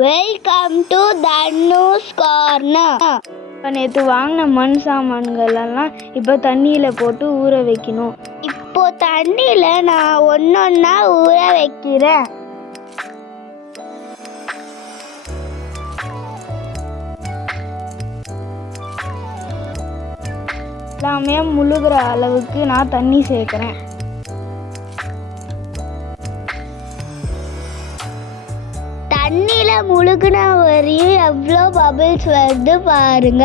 Welcome to Dhanush corner. நேற்று வாங்கின மண் சாமான்கள் எல்லாம் இப்போ தண்ணியில் போட்டு ஊற வைக்கணும். இப்போ தண்ணியில் நான் ஒன்றொன்னா ஊற வைக்கிறேன். எல்லாமே முழுகிற அளவுக்கு நான் தண்ணி சேர்க்குறேன். தண்ணியில் முழுகின வரையும் எவ்வளோ பபிள்ஸ் வருது பாருங்க.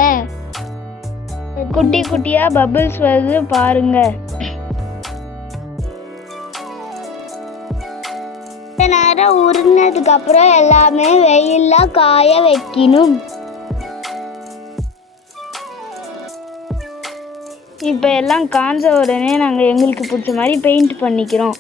குட்டி குட்டியாக பபிள்ஸ் வருது பாருங்க. கொஞ்ச நேரம் உருகினதுக்கு அப்புறம் எல்லாமே வெயிலில் காய வைக்கணும். இப்போ எல்லாம் காஞ்ச உடனே நாங்கள் எங்களுக்கு பிடிச்ச மாதிரி பெயிண்ட் பண்ணிக்கிறோம்.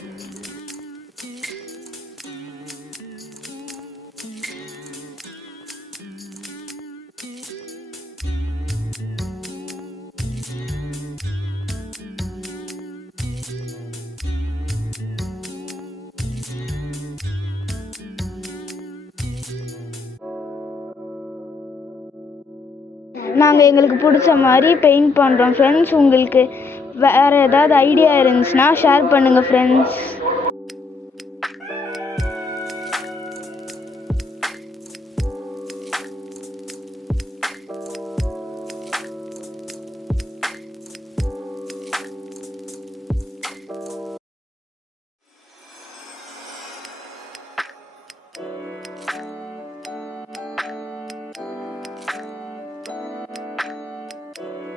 நாங்கள் எங்களுக்கு பிடிச்ச மாதிரி பெயிண்ட் பண்ணுறோம் ஃப்ரெண்ட்ஸ். உங்களுக்கு வேறு ஏதாவது ஐடியா இருந்துச்சுன்னா ஷேர் பண்ணுங்கள் ஃப்ரெண்ட்ஸ்.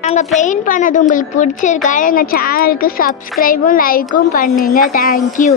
நாங்கள் பெயிண்ட் பண்ணது உங்களுக்கு பிடிச்சிருக்கா? எங்கள் சேனலுக்கு சப்ஸ்கிரைபும் லைக்கும் பண்ணுங்கள். தேங்க்யூ.